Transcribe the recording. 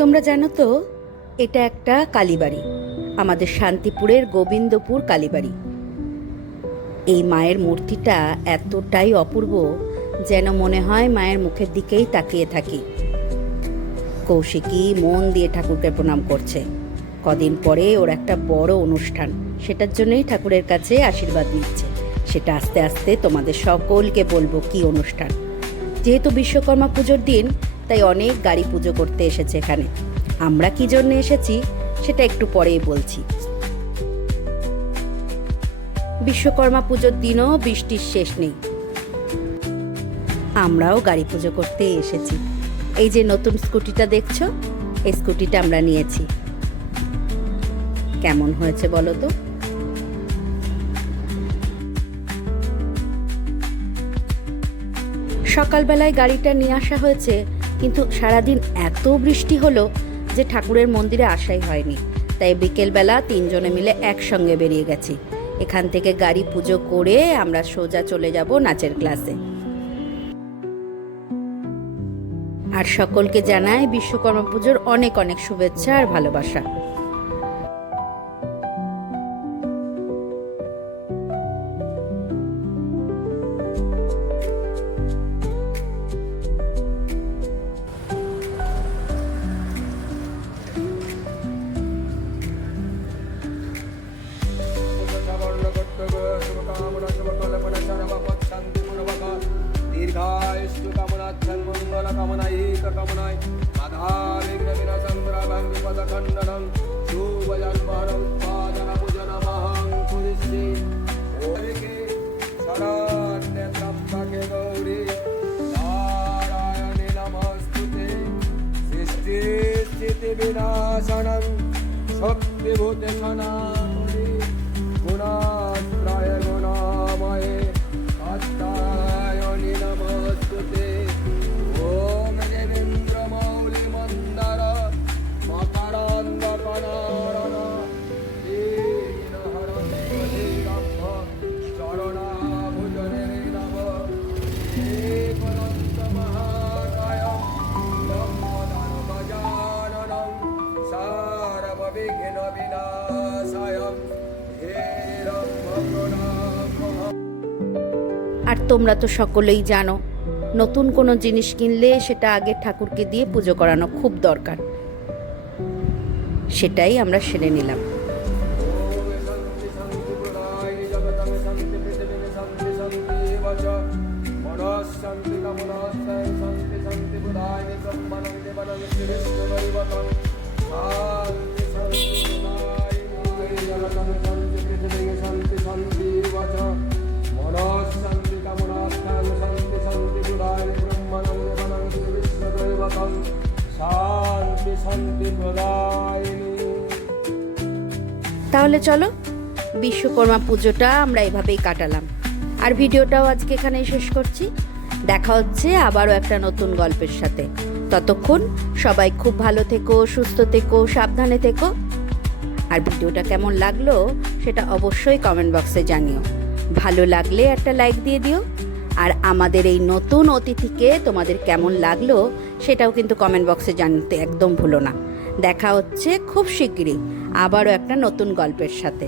তোমরা জানো তো, এটা একটা কালীবাড়ি, আমাদের শান্তিপুরের গোবিন্দপুর কালীবাড়ি। এই মায়ের মূর্তিটা এতটাই অপূর্ব যেন মনে হয় মায়ের মুখের দিকেই তাকিয়ে থাকি। কৌশিকী মন দিয়ে ঠাকুরকে প্রণাম করছে। কদিন পরে ওর একটা বড় অনুষ্ঠান, সেটার জন্যই ঠাকুরের কাছে আশীর্বাদ নিচ্ছে। সেটা আস্তে আস্তে তোমাদের সকলকে বলবো কি অনুষ্ঠান। যেহেতু বিশ্বকর্মা পুজোর দিন, তাই অনেক গাড়ি পুজো করতে এসেছে এখানে। আমরা কি জন্য এসেছি সেটা একটু পরেই বলছি। বিশ্বকর্মা পুজোর দিনও বৃষ্টির শেষ নেই, আমরাও গাড়ি পুজো করতে এসেছি। এই যে নতুন স্কুটিটা দেখছো, এই স্কুটিটা আমরা নিয়েছি। কেমন হয়েছে বলো তো? সকালবেলায় গাড়িটা নিয়ে আসা হয়েছে, কিন্তু সারাদিন এত বৃষ্টি হলো যে ঠাকুরের মন্দিরে আসাই হয়নি। তাই বিকেলবেলা তিনজনে মিলে একসঙ্গে বেরিয়ে গেছি। এখান থেকে গাড়ি পুজো করে আমরা সোজা চলে যাব নাচের ক্লাসে। আর সকলকে জানাই বিশ্বকর্মা পুজোর অনেক অনেক শুভেচ্ছা আর ভালোবাসা। বিনাশনং শক্তিভূতে সনাতনে গুণাত্রয় গুণাময়ে কাত্যায়নি নমস্তুতে। ওম দেবেন্দ্র মৌলি মন্দর মকরন্দ কনরণ দীনহরং দীনম্ভ চরণাভুজনে নম একনন্ত মহাকায়ং ব্রহ্মদান গজাননং সারববিঘ্ন বিনাশায়ং হেরং ভগনামহং। আর তোমরা তো সকলেই জানো, নতুন কোনো জিনিস কিনলে সেটা আগে ঠাকুরকে দিয়ে পুজো করানো খুব দরকার। সেটাই আমরা সেরে নিলাম। তাহলে চলো, বিশ্বকর্মা পুজোটা আমরা এভাবেই কাটালাম। আর ভিডিওটাও আজকে এখানেই শেষ করছি। দেখা হচ্ছে আবারও একটা নতুন গল্পের সাথে। ততক্ষণ সবাই খুব ভালো থেকো, সুস্থ থেকো, সাবধানে থেকো। আর ভিডিওটা কেমন লাগলো সেটা অবশ্যই কমেন্ট বক্সে জানিও। ভালো লাগলে একটা লাইক দিয়ে দিও। আর আমাদের এই নতুন অতিথিকে তোমাদের কেমন লাগলো সেটাও কিন্তু কমেন্ট বক্সে জানাতে একদম ভুলো না। দেখা হচ্ছে খুব শিগগিরই আবারও একটা নতুন গল্পের সাথে।